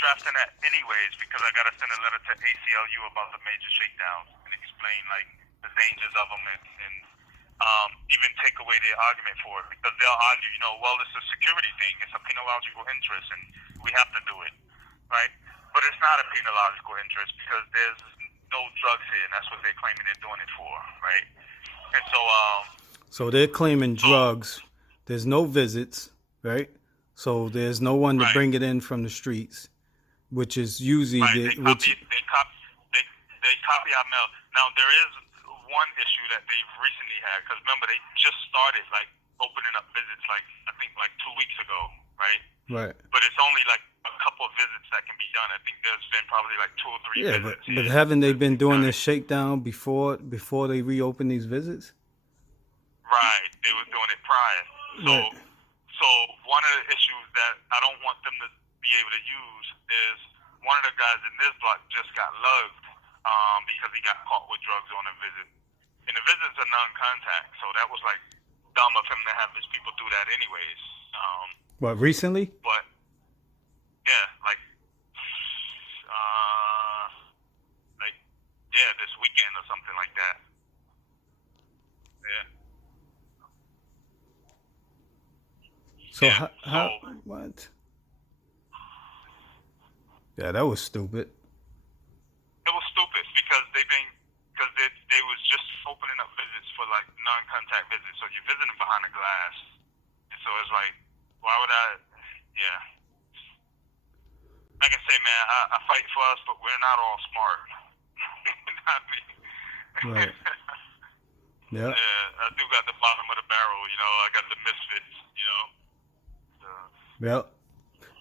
drafting that anyways because I gotta send a letter to ACLU about the major shakedowns and explain like the dangers of them and even take away their argument for it because they'll argue, well, it's a security thing, it's a penological interest, and we have to do it, right? But it's not a penological interest because there's no drugs here, and that's what they're claiming they're doing it for, right? And so they're claiming drugs. There's no visits, right? So there's no one to bring it in from the streets, which is usually they copy our mail. Now there is one issue that they've recently had because remember they just started like opening up visits I think 2 weeks ago, right? Right. But it's only like a couple of visits that can be done. I think there's been probably like 2 or 3 visits. But haven't they been doing this shakedown before they reopen these visits? Right. They were doing it prior. So one of the issues that I don't want them to be able to use is one of the guys in this block just got lugged because he got caught with drugs on a visit. And the visits are non-contact, so that was like dumb of him to have his people do that anyways. What, recently? But yeah, this weekend or something like that. Yeah. So how what? Yeah, that was stupid. It was stupid because they was just opening up visits for like non-contact visits, so you're visiting behind the glass, and so it's like, why would I? Yeah. Like I say, man, I fight for us, but we're not all smart. Not me. Right. Yeah. Yeah, I do got the bottom of the barrel, I got the misfits, Well,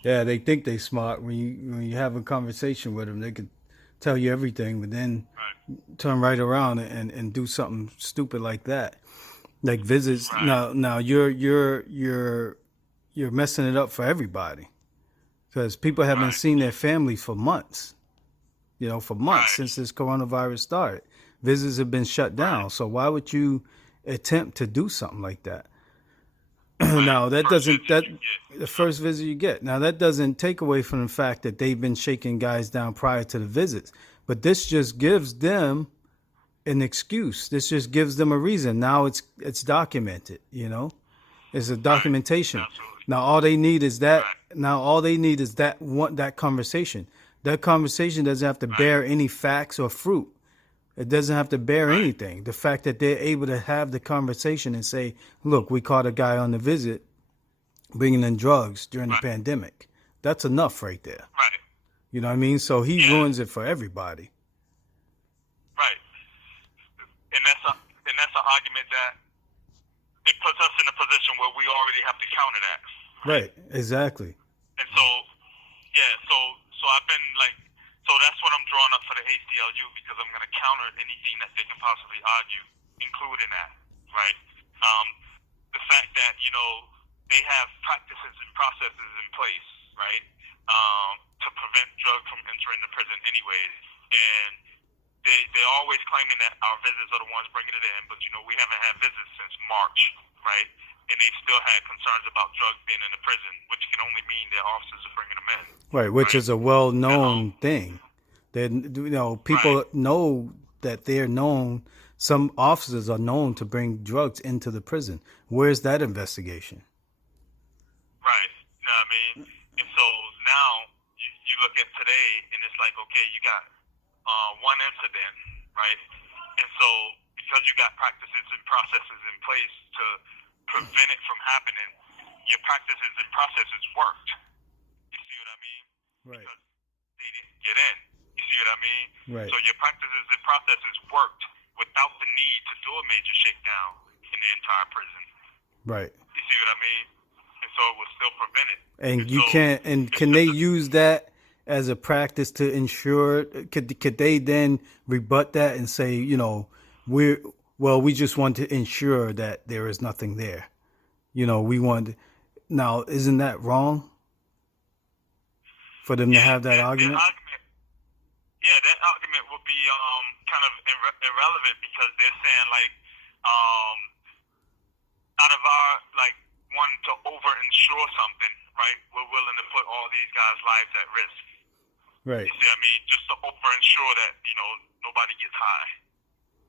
yeah, they think they smart. When you have a conversation with them, they could tell you everything, but then turn right around and do something stupid like that, like visits. Right. Now you're messing it up for everybody because people haven't seen their families for months. For months since this coronavirus started, visits have been shut down. So why would you attempt to do something like that? Now the first visit you get. Now that doesn't take away from the fact that they've been shaking guys down prior to the visits, but this just gives them an excuse. This just gives them a reason. Now it's documented. It's a documentation. Now all they need is that. Now all they need is that conversation. That conversation doesn't have to bear any facts or fruit. It doesn't have to bear anything. The fact that they're able to have the conversation and say, look, we caught a guy on the visit bringing in drugs during the pandemic. That's enough right there. Right. You know what I mean? So he ruins it for everybody. Right. And that's an argument that it puts us in a position where we already have to counter that. Right. Exactly. And so, so I've been so that's what I'm drawing up for the ACLU because I'm going to counter anything that they can possibly argue, including that, right? The fact that, they have practices and processes in place, right, to prevent drugs from entering the prison anyways. And they're always claiming that our visits are the ones bringing it in, but, we haven't had visits since March, right? And they still had concerns about drugs being in the prison, which can only mean their officers are bringing them in. Right, which is a well-known thing. People know that they're known. Some officers are known to bring drugs into the prison. Where's that investigation? Right. You know what I mean? And so now you look at today, and it's like, okay, you got one incident, right? And so because you got practices and processes in place to prevent it from happening, your practices and processes worked. You see what I mean? Right. Because they didn't get in. You see what I mean? Right. So your practices and processes worked without the need to do a major shakedown in the entire prison. Right. You see what I mean? And so it was still prevented. And you can't. And can they use that as a practice to ensure? Could they then rebut that and say, we just want to ensure that there is nothing there. We want. Now, isn't that wrong for them to have that argument? That argument would be kind of irrelevant because they're saying out of our one to over insure something, right? We're willing to put all these guys' lives at risk. Right. You see what I mean? Just to over ensure that, nobody gets high.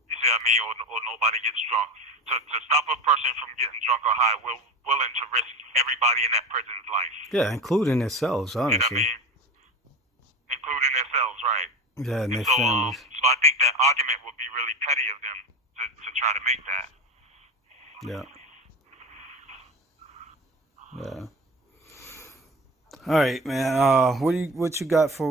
You see what I mean? Or nobody gets drunk. To stop a person from getting drunk or high, we're willing to risk everybody in that prison's life. Yeah, including themselves, honestly. You know what I mean? Including themselves, right? Yeah, and their so, families. So I think that argument would be really petty of them to try to make that. Yeah. Yeah. All right, man. What you got for